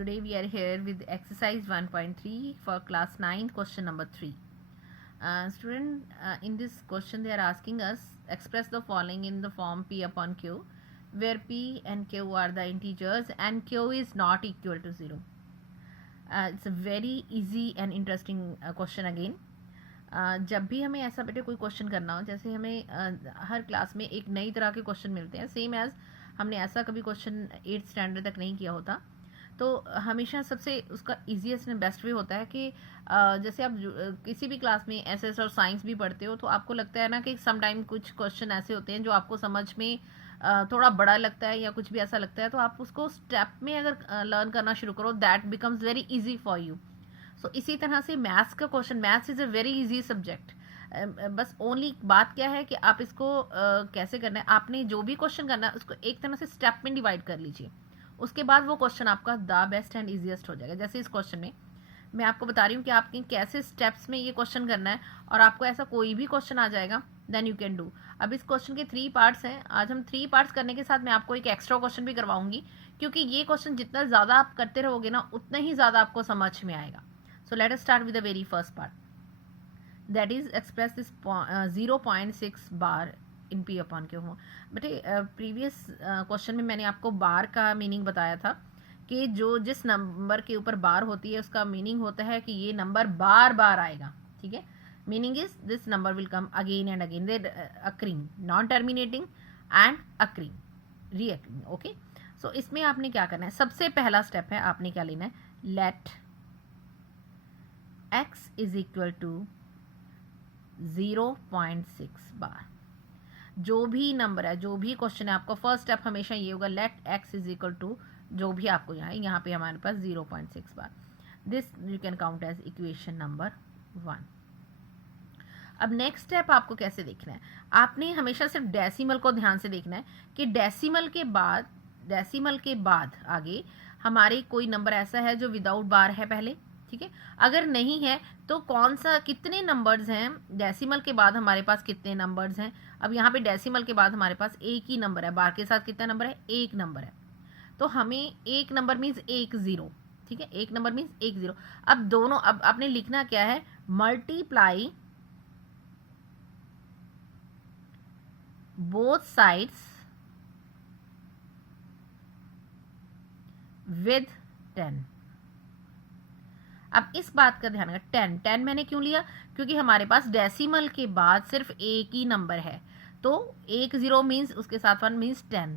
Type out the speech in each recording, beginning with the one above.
Today we are here with exercise 1.3 for class 9, question number 3. In this question they are asking us express the following in the form P upon Q, where P and Q are the integers and Q is not equal to 0. It's a very easy and interesting question again. जब भी हमें ऐसा बेटे कोई question करना हो, जैसे हमें हर क्लास में एक नई तरह के क्वेश्चन मिलते हैं, सेम एज हमने ऐसा कभी क्वेश्चन 8th स्टैंडर्ड तक नहीं किया होता, तो हमेशा सबसे उसका इजीएस्ट एंड बेस्ट वे होता है कि जैसे आप किसी भी क्लास में एसएस और साइंस भी पढ़ते हो तो आपको लगता है ना कि समटाइम कुछ क्वेश्चन ऐसे होते हैं जो आपको समझ में थोड़ा बड़ा लगता है या कुछ भी ऐसा लगता है, तो आप उसको स्टेप में अगर लर्न करना शुरू करो that becomes very easy for you. So इसी तरह से मैथ्स का question, maths is a very easy subject. बस ओनली बात क्या है कि आप इसको कैसे करना है. आपने जो भी क्वेश्चन करना है उसको एक तरह से स्टेप में डिवाइड कर लीजिए, उसके बाद वो क्वेश्चन आपका द बेस्ट एंड ईजीएस्ट हो जाएगा. जैसे इस क्वेश्चन में मैं आपको बता रही हूँ कि आपके कैसे स्टेप्स में ये क्वेश्चन करना है, और आपको ऐसा कोई भी क्वेश्चन आ जाएगा देन यू कैन डू. अब इस क्वेश्चन के 3 पार्ट्स हैं. आज हम 3 पार्ट्स करने के साथ मैं आपको एक एक्स्ट्रा क्वेश्चन भी करवाऊंगी, क्योंकि ये क्वेश्चन जितना ज़्यादा आप करते रहोगे ना उतना ही ज़्यादा आपको समझ में आएगा. So let us start with the very first part, that is express this 0.6 bar in P upon Q. बटे प्रीवियस क्वेश्चन में मैंने आपको बार का मीनिंग बताया था कि जिस नंबर के ऊपर बार होती है उसका मीनिंग होता है कि ये नंबर बार बार आएगा. ठीक है, meaning is this number will come again and again, they occurring, non terminating and occurring, reoccurring. Okay, so इसमें आपने क्या करना है, सबसे पहला स्टेप है आपने क्या लेना है, let x is equal to 0.6 bar. जो भी नंबर है, जो भी क्वेश्चन है, आपका फर्स्ट स्टेप हमेशा ये होगा, let x is equal to जो भी आपको यहाँ पे हमारे पास 0.6 bar. This you can count as equation number 1. अब नेक्स्ट स्टेप आपको कैसे देखना है, आपने हमेशा सिर्फ डेसिमल को ध्यान से देखना है कि डेसिमल के बाद आगे हमारे कोई नंबर ऐसा है जो विदाउट बार है पहले. ठीक है, अगर नहीं है तो कौन सा, कितने नंबर्स हैं डेसिमल के बाद, हमारे पास कितने नंबर्स हैं. अब यहाँ पे डेसिमल के बाद हमारे पास एक ही नंबर है, बार के साथ कितना नंबर है, एक नंबर है, तो हमें एक नंबर मीन्स 1 0. ठीक है, एक नंबर मीन्स 1 0. अब दोनों, अब आपने लिखना क्या है, मल्टीप्लाई बोथ साइड्स विद 10. अब इस बात का ध्यान रखें, 10 मैंने क्यों लिया, क्योंकि हमारे पास डेसिमल के बाद सिर्फ एक ही नंबर है, तो 1 0 मीन्स उसके साथ 1 मीन्स 10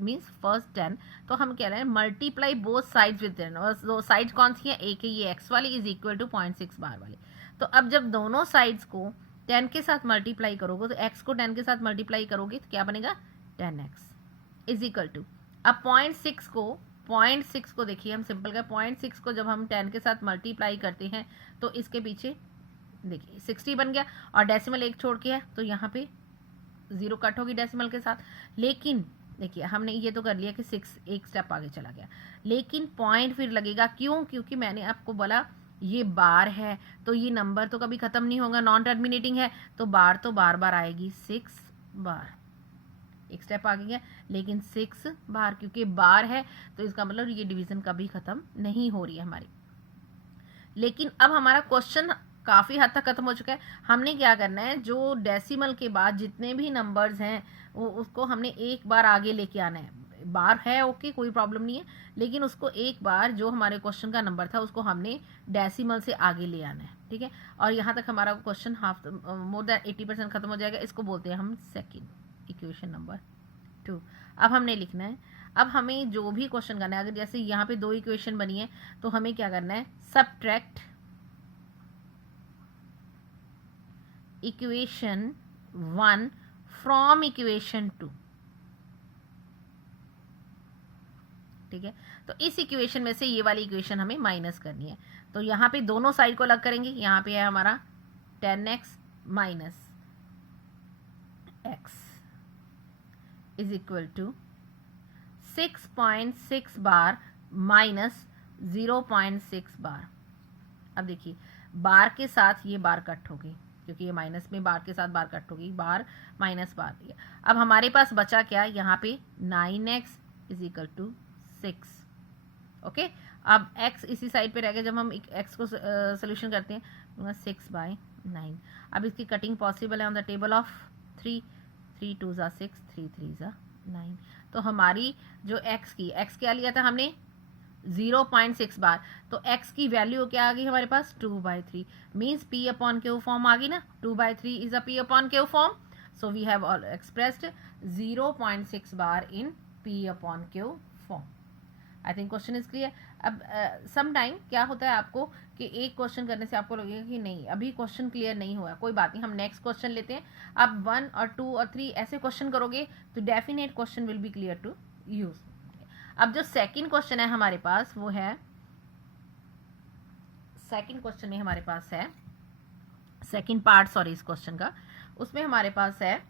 मीन्स फर्स्ट 10. तो हम कह रहे हैं मल्टीप्लाई बोथ साइड्स विद 10, और दो साइड्स कौन सी हैं, एक है ये x वाली इज इक्वल टू 0.6 बार वाली. तो अब जब दोनों साइड्स को 10 के साथ मल्टीप्लाई करोगे, तो x को 10 के साथ मल्टीप्लाई करोगे तो क्या बनेगा, 10x इज इक्वल टू, अब 0.6 को देखिए, हम सिंपल का 0.6 को जब हम 10 के साथ मल्टीप्लाई करते हैं तो इसके पीछे देखिए 60 बन गया, और डेसिमल एक छोड़ के है तो यहाँ पे 0 कट होगी डेसिमल के साथ. लेकिन देखिए हमने ये तो कर लिया कि 6 एक स्टेप आगे चला गया, लेकिन पॉइंट फिर लगेगा. क्यों, क्योंकि मैंने आपको बोला ये बार है तो ये नंबर तो कभी खत्म नहीं होगा, नॉन टर्मिनेटिंग है, तो बार तो बार बार आएगी. 6 बार एक स्टेप आगे गया, लेकिन 6 बार क्योंकि बार है तो इसका मतलब ये डिवीजन कभी खत्म नहीं हो रही है हमारी. लेकिन अब हमारा क्वेश्चन काफी हद तक खत्म हो चुका है. हमने क्या करना है, जो डेसिमल के बाद जितने भी नंबर्स हैं वो उसको हमने एक बार आगे लेके आना है. बार है ओके, कोई प्रॉब्लम नहीं है, लेकिन उसको एक बार जो हमारे क्वेश्चन का नंबर था उसको हमने डेसिमल से आगे ले आना है. ठीक है, और यहाँ तक हमारा क्वेश्चन हाफ मोर देन 80% खत्म हो जाएगा. इसको बोलते हैं हम सेकेंड इक्वेशन नंबर 2. अब हमने लिखना है, अब हमें जो भी क्वेश्चन करना है, अगर जैसे यहाँ पे 2 इक्वेशन बनी है तो हमें क्या करना है, सबट्रैक्ट इक्वेशन 1 फ्रॉम इक्वेशन 2. ठीक है, तो इस इक्वेशन में से ये वाली इक्वेशन हमें माइनस करनी है. तो यहाँ पे दोनों साइड को अलग करेंगे. यहाँ पे है हमारा 10x minus x is equal to 6.6 bar minus 0.6 bar. अब देखिए बार के साथ ये बार कट होगी, क्योंकि ये माइनस में बार के साथ बार कट होगी, बार माइनस बार. अब हमारे पास बचा क्या, यहाँ पे 9x is equal to 6. Okay अब x इसी साइड पे रह गया, जब हम x को सोल्यूशन करते हैं 6/9। अब इसकी कटिंग पॉसिबल है ऑन द टेबल ऑफ 3, 3 2 ज़ा 6, 3 3 ज़ा 9। तो हमारी जो x क्या लिया था हमने 0.6 बार, तो x की वैल्यू क्या आ गई हमारे पास 2/3, means p upon q form आ गई ना, 2/3 is a p upon q form, so we have expressed 0.6 bar in p upon q form. I think question is clear. अब सम टाइम क्या होता है आपको कि एक क्वेश्चन करने से आपको लगेगा कि नहीं अभी क्वेश्चन क्लियर नहीं हुआ, कोई बात नहीं, हम नेक्स्ट क्वेश्चन लेते हैं। अब 1 और 2 और 3 ऐसे क्वेश्चन करोगे तो definite question will be clear to use. अब जो सेकंड क्वेश्चन है हमारे पास वो है, सेकंड क्वेश्चन में हमारे पास है सेकंड पार्ट सॉरी इस क्वेश्चन का, उसमें हमारे पास है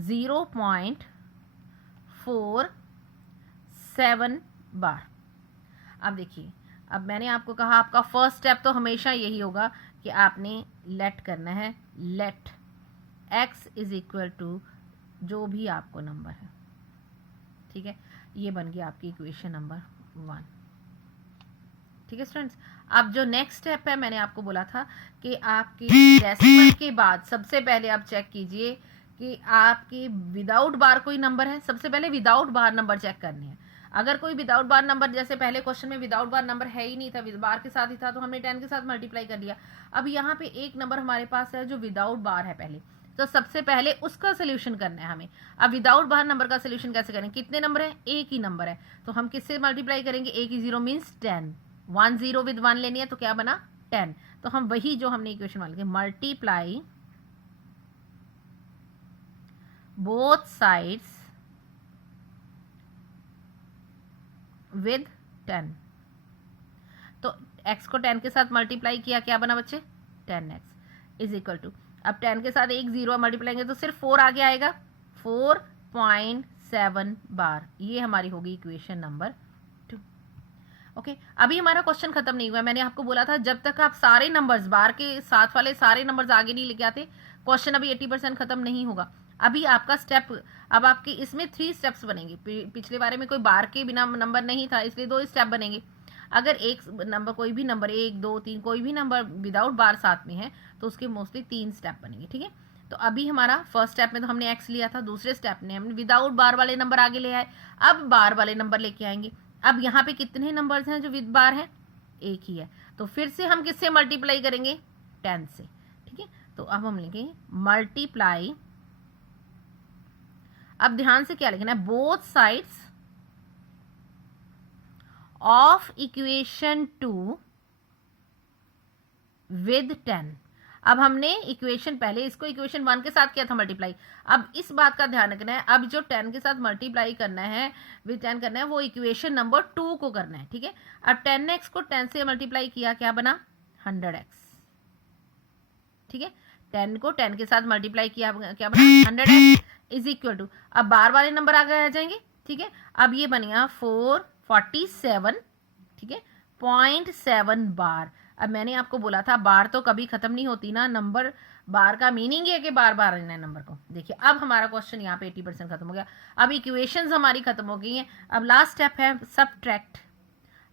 0.47 बार। अब देखिए, अब मैंने आपको कहा आपका फर्स्ट स्टेप तो हमेशा यही होगा कि आपने लेट करना है, let x is equal to जो भी आपको नंबर है, ठीक है, ये बन गया आपकी इक्वेशन नंबर 1। ठीक है स्टूडेंट्स, अब जो नेक्स्ट स्टेप है मैंने आपको बोला था कि आपके डेसिमल के बाद सबसे पहले आप चेक कीजिए कि आपके विदाउट बार कोई नंबर है। सबसे पहले विदाउट बार नंबर चेक करने हैं। अगर कोई विदाउट बार नंबर, जैसे पहले क्वेश्चन में विदाउट बार नंबर है ही नहीं था, बार के साथ ही था, तो हमने 10 के साथ मल्टीप्लाई कर लिया। अब यहाँ पे एक नंबर हमारे पास है जो विदाउट बार है पहले, तो सबसे पहले उसका सोल्यूशन करना है हमें। अब विदाउट बार नंबर का सोल्यूशन कैसे करें, कितने नंबर है, एक ही नंबर है, तो हम किससे मल्टीप्लाई करेंगे, एक ही 0 मीन्स 10, 1 0 विद 1 लेनी है तो क्या बना 10, तो हम वही जो हमने इक्वेशन मान ली, मल्टीप्लाई बोथ साइड्स विद 10, तो x को 10 के साथ मल्टीप्लाई किया, क्या बना बच्चे 10x इज इक्वल टू, अब 10 के साथ एक 0 मल्टीप्लाई करेंगे तो सिर्फ 4 आगे आएगा, 4.7 बार, ये हमारी होगी इक्वेशन नंबर 2। ओके, अभी हमारा क्वेश्चन खत्म नहीं हुआ। मैंने आपको बोला था जब तक आप सारे नंबर्स बार के साथ वाले सारे नंबर्स आगे नहीं लेके आते, क्वेश्चन अभी 80% खत्म नहीं होगा। अभी आपका स्टेप, अब आपके इसमें 3 स्टेप्स बनेंगे। पिछले बारे में कोई बार के बिना नंबर नहीं था, इसलिए 2 स्टेप बनेंगे। अगर एक नंबर, कोई भी नंबर 1 2 3 कोई भी नंबर विदाउट बार साथ में है तो उसके मोस्टली 3 स्टेप बनेंगे। ठीक है, तो अभी हमारा फर्स्ट स्टेप में तो हमने x लिया था, दूसरे स्टेप में हमने विदाउट बार वाले नंबर आगे ले आए, अब बार वाले नंबर लेके आएंगे। अब यहाँ पे कितने नंबर्स हैं जो विद बार है, एक ही है, तो फिर से हम किससे मल्टीप्लाई करेंगे 10 से। ठीक है, तो अब हम लिखेंगे मल्टीप्लाई, अब ध्यान से क्या लिखना है, both sides of equation 2 with 10। अब हमने इक्वेशन, पहले इसको इक्वेशन 1 के साथ किया था मल्टीप्लाई, अब इस बात का ध्यान रखना है, अब जो 10 के साथ मल्टीप्लाई करना है विद 10 करना है वो इक्वेशन नंबर 2 को करना है। ठीक है, अब 10x को 10 से मल्टीप्लाई किया, क्या बना 100x। ठीक है, 10 को 10 के साथ मल्टीप्लाई किया, क्या बना 100x इज इक्वल टू, अब बार वाले नंबर आगे आ जाएंगे। ठीक है, अब ये बनेगा 447, ठीक है, 0.7 बार। अब मैंने आपको बोला था बार तो कभी खत्म नहीं होती ना, नंबर बार का मीनिंग है कि बार बार लेना है नंबर को। देखिए अब हमारा क्वेश्चन यहाँ पे 80% खत्म हो गया, अब इक्वेशंस हमारी खत्म हो गई हैं। अब लास्ट स्टेप है सबट्रैक्ट।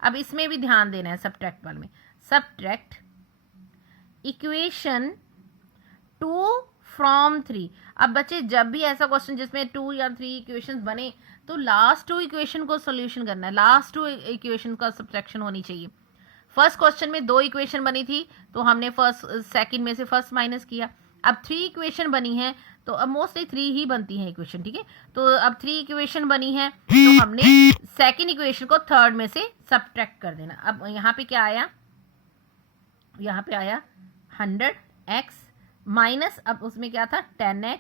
अब इसमें भी ध्यान देना है सबट्रैक्ट वाले में, सबट्रैक्ट इक्वेशन 2 फ्रॉम 3। अब बच्चे जब भी ऐसा क्वेश्चन जिसमें 2 या 3 इक्वेशंस बने तो लास्ट 2 इक्वेशन को सॉल्यूशन करना है, लास्ट 2 इक्वेशन का सब्ट्रैक्शन होनी चाहिए। फर्स्ट क्वेश्चन में 2 इक्वेशन बनी थी तो हमने सेकंड में से फर्स्ट माइनस किया। अब 3 इक्वेशन बनी है तो अब मोस्टली 3 ही बनती है इक्वेशन। ठीक है, तो अब 3 इक्वेशन बनी है तो हमने सेकंड इक्वेशन को थर्ड में से सब्ट्रैक्ट कर देना। अब यहाँ पे क्या आया, यहाँ पे आया 100x माइनस, अब उसमें क्या था 10x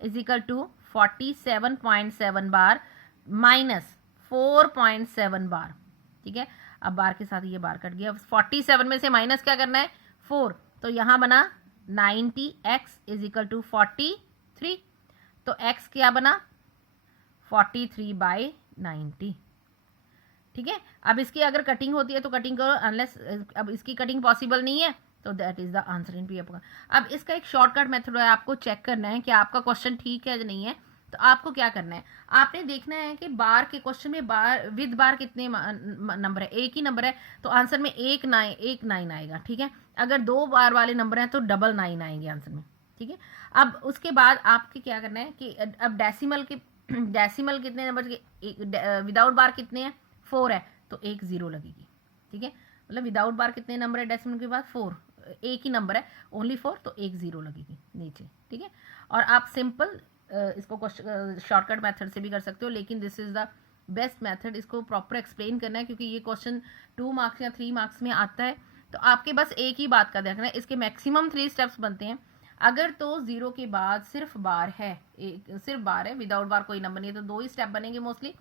is equal to 47.7 bar minus 4.7 bar. ठीक है, अब बार के साथ ये बार कट गया, 47 में से माइनस क्या करना है 4, तो यहाँ बना 90x इज इक्वल टू 43, तो x क्या बना 43/90। ठीक है, अब इसकी अगर कटिंग होती है तो कटिंग करो, अनलेस अब इसकी कटिंग पॉसिबल नहीं है तो that is the answer in P. अब इसका एक शॉर्टकट मेथड है, आपको चेक करना है कि आपका क्वेश्चन ठीक है या नहीं है। तो आपको क्या करना है, आपने देखना है कि बार के क्वेश्चन में बार विद बार कितने नंबर है, एक ही नंबर है तो आंसर में एक नाइन आएगा, ठीक है। अगर 2 बार वाले नंबर हैं तो डबल 9 आएंगे आंसर में, ठीक है। अब उसके बाद आपके क्या करना है कि अब डेसिमल के डेसिमल कितने नंबर के, विदाउट बार कितने हैं, 4 है तो एक 0 लगेगी, ठीक है। मतलब विदाउट बार कितने नंबर है डेसिमल के बाद, 4, एक ही नंबर है ओनली 4 तो एक 0 लगेगी नीचे, ठीक है। और आप सिंपल इसको शॉर्टकट मेथड से भी कर सकते हो, लेकिन this is the best method. इसको प्रॉपर एक्सप्लेन करना है क्योंकि ये क्वेश्चन 2 मार्क्स या 3 मार्क्स में आता है। तो आपके बस एक ही बात का देखना है, इसके मैक्सिमम 3 स्टेप्स बनते हैं। अगर तो 0 के बाद सिर्फ बार है, सिर्फ बार है, विदाउट बार कोई नंबर नहीं है, तो 2 ही स्टेप बनेंगे मोस्टली।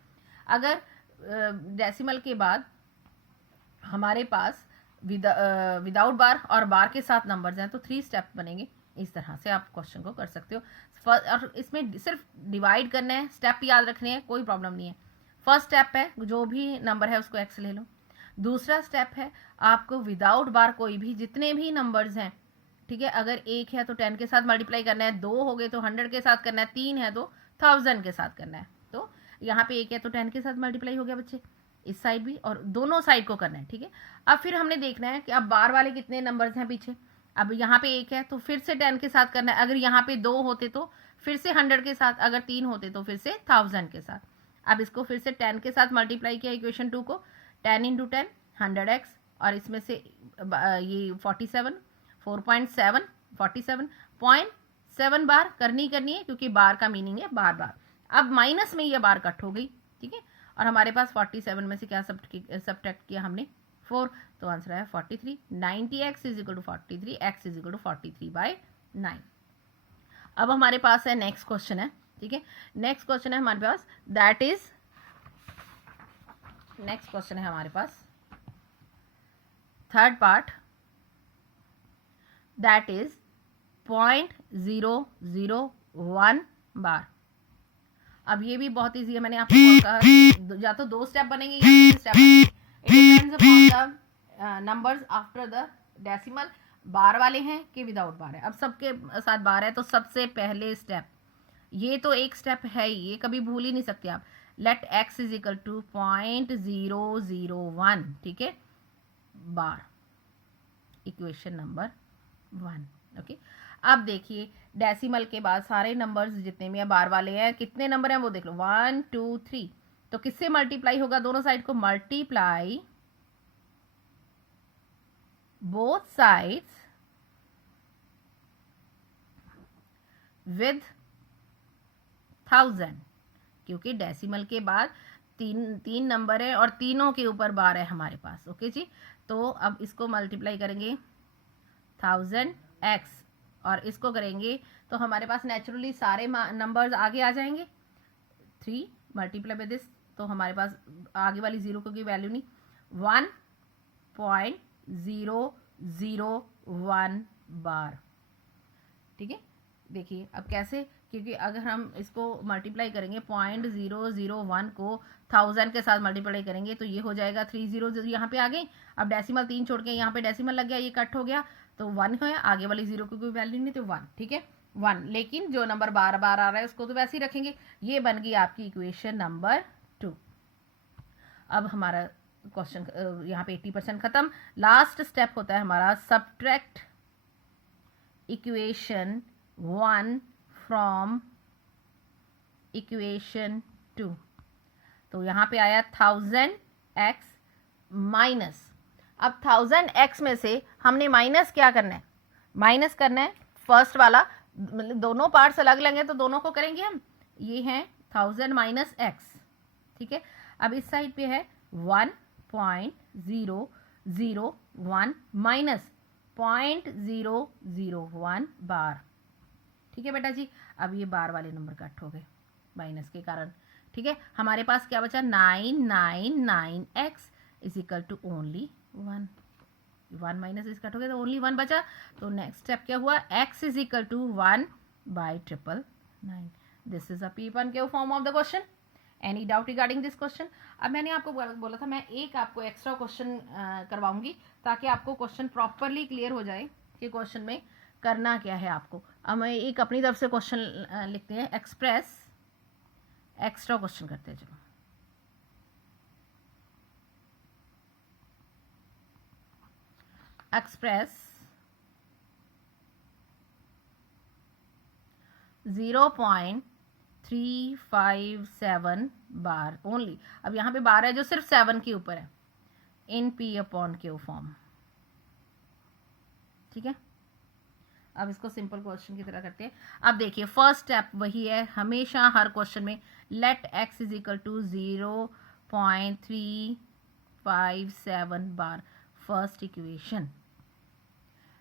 अगर डेसिमल के बाद हमारे पास विदाउट बार और बार के साथ नंबर्स हैं तो 3 स्टेप बनेंगे। इस तरह से आप क्वेश्चन को कर सकते हो। और इसमें सिर्फ डिवाइड करना है, स्टेप याद रखने हैं, कोई प्रॉब्लम नहीं है। फर्स्ट स्टेप है जो भी नंबर है उसको एक्स ले लो। दूसरा स्टेप है आपको विदाउट बार कोई भी जितने भी नंबर्स हैं, ठीक है, अगर 1 है तो 10 के साथ मल्टीप्लाई करना है, 2 हो गए तो 100 के साथ करना है, 3 है तो 1000 के साथ करना है। तो यहाँ पे 1 है तो 10 के साथ मल्टीप्लाई हो गया बच्चे, इस साइड भी, और दोनों साइड को करना है, ठीक है। अब फिर हमने देखना है कि अब बार वाले कितने नंबर्स हैं पीछे। अब यहाँ पे 1 है तो फिर से 10 के साथ करना है, अगर यहाँ पे 2 होते तो फिर से 100 के साथ, अगर 3 होते तो फिर से 1000 के साथ। अब इसको फिर से 10 के साथ मल्टीप्लाई किया इक्वेशन 2 को, 10 इंटू 10 100x, और इसमें से ये 47 बार करनी है क्योंकि बार का मीनिंग है बार बार। अब माइनस में ये बार कट हो गई, ठीक है, और हमारे पास 47 में से क्या सब्ट्रैक्ट किया हमने, 4, तो आंसर है 43। 90x is equal to 43, x is equal to 43/9। अब हमारे पास है नेक्स्ट क्वेश्चन है, ठीक है। नेक्स्ट क्वेश्चन है हमारे पास, दैट इज नेक्स्ट क्वेश्चन है हमारे पास थर्ड पार्ट, दैट इज 0.001 बार। अब ये भी बहुत इजी है, मैंने आपको कहा या तो 2 स्टेप बनेंगे या 3 स्टेप बनेंगे, it depends upon the numbers after the decimal. Bar वाले हैं कि विदाउट बार है। अब सबके साथ बार है तो सबसे पहले स्टेप, ये तो एक स्टेप है ही, ये कभी भूल ही नहीं सकते आप। Let x is equal to 0.001, ठीक है, बार, इक्वेशन नंबर 1, ओके। अब देखिए डेसिमल के बाद सारे नंबर्स जितने भी बार वाले हैं, कितने नंबर हैं वो देख लो, 1 2 3, तो किससे मल्टीप्लाई होगा, दोनों साइड को मल्टीप्लाई बोथ साइड्स विद 1000, क्योंकि डेसिमल के बाद तीन नंबर है और तीनों के ऊपर बार है हमारे पास, ओके जी। तो अब इसको मल्टीप्लाई करेंगे 1000x और इसको करेंगे तो हमारे पास नेचुरली सारे नंबर्स आगे आ जाएंगे। 3 मल्टीप्लाई बाय दिस, तो हमारे पास आगे वाली 0 की वैल्यू नहीं, 1.001 बार, ठीक है। देखिए अब कैसे, क्योंकि अगर हम इसको मल्टीप्लाई करेंगे 0.001 को 1000 के साथ मल्टीप्लाई करेंगे तो ये हो जाएगा 30 यहाँ पे आ गई। अब डेसिमल 3 छोड़ के यहाँ पे डेसिमल लग गया, ये कट हो गया तो 1 है, आगे वाली 0 की कोई वैल्यू नहीं तो 1, ठीक है 1। लेकिन जो नंबर बार बार आ रहा है उसको तो वैसे ही रखेंगे। ये बन गई आपकी इक्वेशन नंबर 2। अब हमारा क्वेश्चन यहाँ पे 80% खत्म। लास्ट स्टेप होता है हमारा सब्ट्रैक्ट इक्वेशन 1 फ्रॉम इक्वेशन 2। तो यहाँ पे आया 1000x माइनस, अब 1000x में से हमने माइनस क्या करना है, माइनस करना है फर्स्ट वाला, मतलब दोनों पार्ट्स अलग अलग हैं तो दोनों को करेंगे हम। ये है 1000 माइनस x, ठीक है। अब इस साइड पे है 1.001 माइनस 0.001 बार, ठीक है बेटा जी। अब ये बार वाले नंबर कट हो गए माइनस के कारण, ठीक है। हमारे पास क्या बचा, 999x is equal to only 1 minus इस कट हो गया तो ओनली 1 बचा। तो नेक्स्ट स्टेप क्या हुआ, x is equal to 1/999। This is a P1Q form of the question. Any doubt regarding this question. अब मैंने आपको बोला था मैं एक आपको एक्स्ट्रा क्वेश्चन करवाऊंगी ताकि आपको क्वेश्चन प्रॉपरली क्लियर हो जाए कि क्वेश्चन में करना क्या है आपको। अब मैं एक अपनी तरफ से क्वेश्चन लिखते हैं, एक्सप्रेस एक्स्ट्रा क्वेश्चन करते हैं। चलो एक्सप्रेस 0.357 बार ओनली, अब यहाँ पे बार है जो सिर्फ 7 के ऊपर है, इन P अपॉन Q फॉर्म। ठीक है, अब इसको सिंपल क्वेश्चन की तरह करते हैं। अब देखिए फर्स्ट स्टेप वही है हमेशा हर क्वेश्चन में, let x is equal to 0.357 bar, first equation.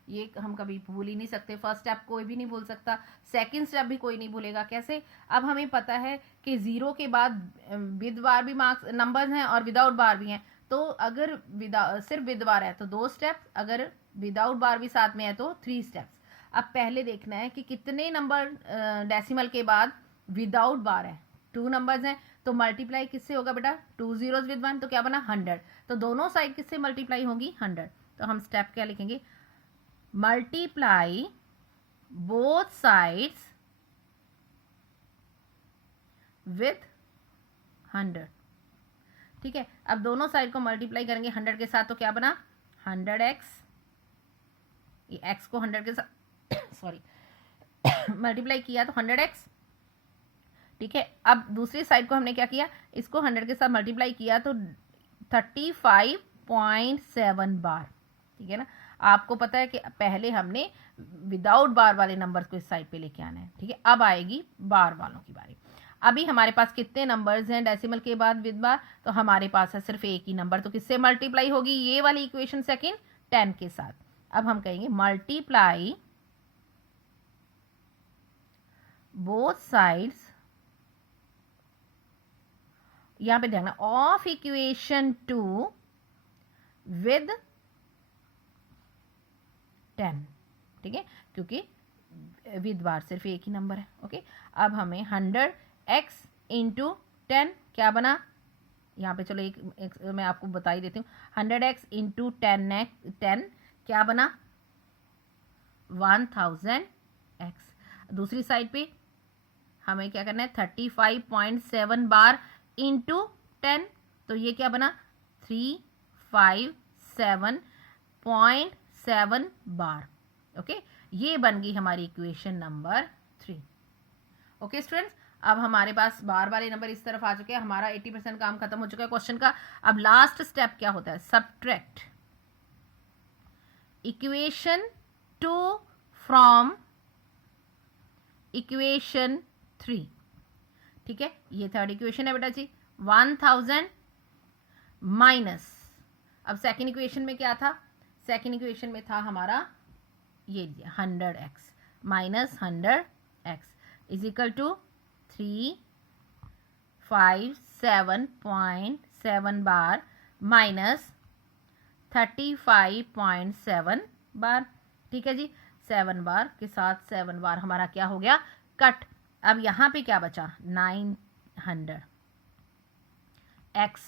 ये हम कभी भूल ही नहीं सकते, फर्स्ट स्टेप कोई भी नहीं भूल सकता, सेकंड स्टेप भी कोई नहीं भूलेगा। कैसे? अब हमें पता है कि 0 के बाद विद बार भी मार्क्स नंबर्स हैं और विदाउट बार भी हैं, तो अगर सिर्फ विद बार है तो 2 स्टेप्स, अगर विदाउट बार भी साथ में है तो 3 स्टेप्स। अब पहले देखना है कि कितने नंबर डेसिमल के बाद विदाउट बार है। 2 नंबर्स हैं तो मल्टीप्लाई किससे होगा बेटा? 2 zeros विद 1, तो क्या बना? 100। तो दोनों साइड किससे मल्टीप्लाई होगी? 100। तो हम स्टेप क्या लिखेंगे? Multiply both sides with 100। ठीक है, अब दोनों साइड को मल्टीप्लाई करेंगे 100 के साथ, तो क्या बना? 100x, ये x को 100 के साथ सॉरी मल्टीप्लाई किया तो 100x। ठीक है, अब दूसरी साइड को हमने क्या किया? इसको 100 के साथ मल्टीप्लाई किया तो 35.7 बार। ठीक है ना, आपको पता है कि पहले हमने विदाउट बार वाले नंबर्स को इस साइड पे लेके आना है। ठीक है, अब आएगी बार वालों की बारी। अभी हमारे पास कितने नंबर्स हैं डेसिमल के बाद विद बार? तो हमारे पास है सिर्फ एक ही नंबर, तो किससे मल्टीप्लाई होगी? ये वाली इक्वेशन सेकंड 10 के साथ। अब हम कहेंगे मल्टीप्लाई बोथ साइड्स, यहां पे देखना, ऑफ इक्वेशन 2 विद 10। ठीक है, क्योंकि विद बार सिर्फ एक ही नंबर है। ओके, अब हमें 100x इंटू 10 क्या बना? यहाँ पे चलो एक मैं आपको बता ही देती हूँ। 100x इंटू 10 क्या बना? 1000x। दूसरी साइड पे हमें क्या करना है? 35.7 बार इंटू 10, तो ये क्या बना? 357.7 बार। ओके, ये बन गई हमारी इक्वेशन नंबर 3। ओके स्टूडेंट्स, अब हमारे पास बार वाले नंबर इस तरफ आ चुके हैं, हमारा 80% काम खत्म हो चुका है क्वेश्चन का। अब लास्ट स्टेप क्या होता है? Subtract equation 2 from equation 3। ठीक है, ये थर्ड इक्वेशन है बेटा जी। 1000 माइनस, अब सेकेंड इक्वेशन में क्या था? सेकेंड इक्वेशन में था हमारा ये 100x minus 100x is equal to 357.7 bar minus 35.7 bar. ठीक है जी, 7 बार के साथ 7 बार हमारा क्या हो गया? कट। अब यहां पे क्या बचा? 900 x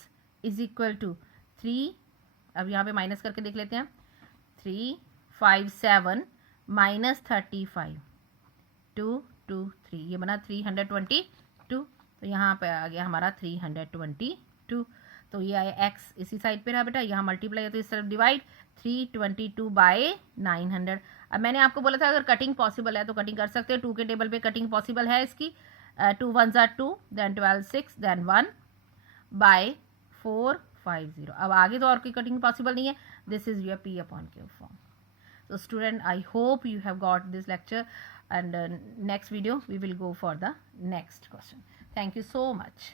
इज इक्वल टू 3, अब यहाँ पे माइनस करके देख लेते हैं। 357 माइनस 35 2 2 3, ये बना 322। तो यहाँ पे आ गया हमारा 322। तो ये आया x इसी साइड पे रहा बेटा, यहाँ मल्टीप्लाई है तो इस तरफ डिवाइड, 322/900। अब मैंने आपको बोला था अगर कटिंग पॉसिबल है तो कटिंग कर सकते हैं। 2 के टेबल पे कटिंग पॉसिबल है इसकी। 2 1s are 2, then 12 6, then 1/450। अब आगे तो और कोई कटिंग पॉसिबल नहीं है। This is your P upon Q form. So student, I hope you have got this lecture, and next video we will go for the next question. Thank you so much.